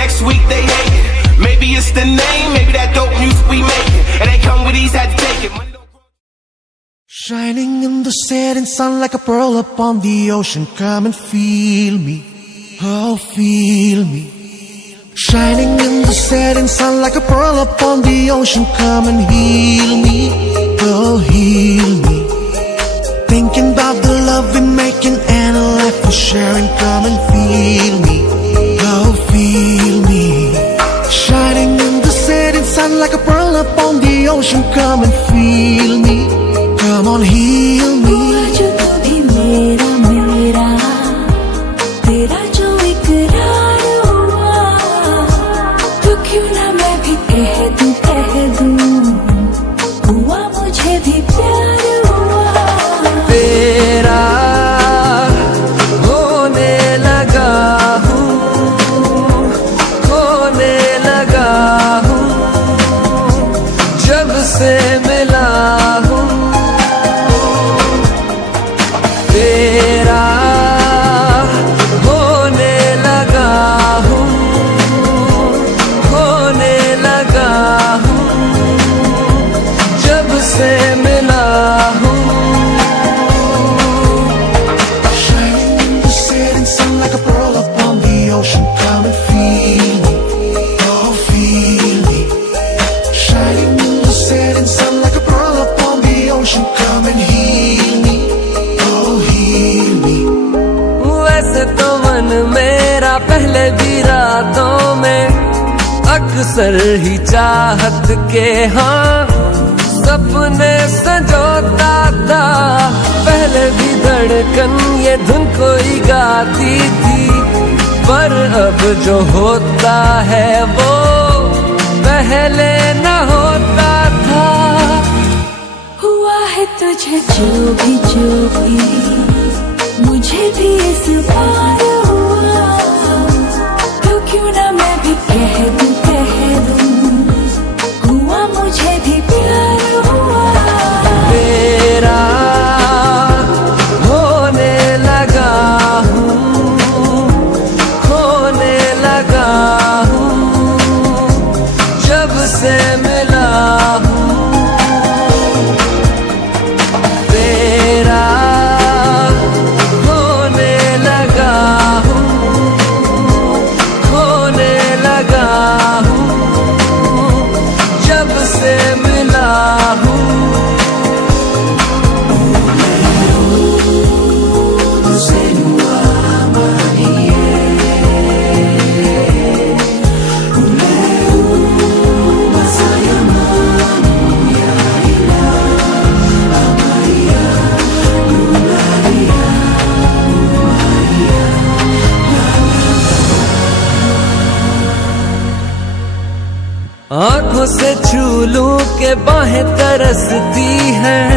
Next week they hate it. Maybe it's the name, maybe that dope music we making. It ain't come with these, had to take it. Shining in the setting sun like a pearl upon the ocean. Come and feel me, oh feel me. Shining in the setting sun like a pearl upon the ocean. Come and heal me, oh heal me. Thinking about the love we're making and a life we're sharing. Come and feel me, oh feel me. Shining in the setting sun like a pearl upon the ocean. Come and feel me, come on heal me. जो तू भी मेरा मेरा तेरा जो इकरार हुआ, तो क्यों ना मैं भी कह दूं हुआ मुझे भी प्यार हुआ। तेरा होने लगा हूँ, खोने लगा हूँ, जब से मिला हूँ। तेरा होने लगा हूँ, खोने लगा हूँ, जब से मिला हूँ। Shining in the setting sun like a pearl upon the ocean. Come and feel me, oh feel me. Shining in the setting sun like a pearl upon the ocean. Come and heal me, oh heal me. वैसे तो मन मेरा पहले भी रातों में अक्सर ही चाहत के हाँ सपने संजोता था। पहले भी धड़कन ये धुन कोई गाती थी, पर अब जो होता है वो पहले न होता था। हुआ है तुझे जो भी मुझे भी इस बार हुआ, तो क्यों ना मैं भी कह दूं हुआ मुझे भी प्यार हुआ। तेरा होने लगा हूँ, खोने लगा हूँ, जब से मिला हूँ। तेरा होने लगा हूँ, खोने लगा हूँ, जब से मिला हूँ। आँखों से छू लूं के बाहें तरसती हैं,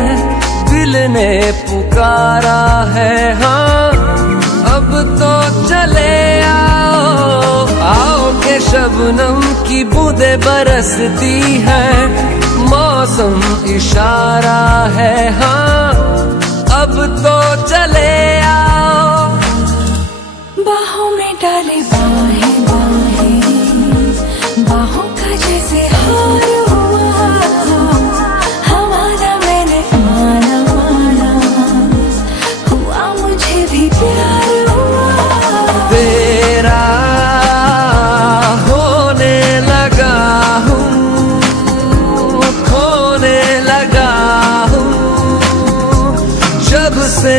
दिल ने पुकारा है हाँ अब तो चले आओ। आओ के शबनम की बूंदें बरसती हैं, मौसम इशारा है हाँ अब तो चले आओ। बाहों में डाले बाहें बाहों का जैसे हार हुआ, हमारा मैंने माना हुआ मुझे भी प्यार हुआ। तेरा होने लगा हूँ, खोने लगा हूँ, जब से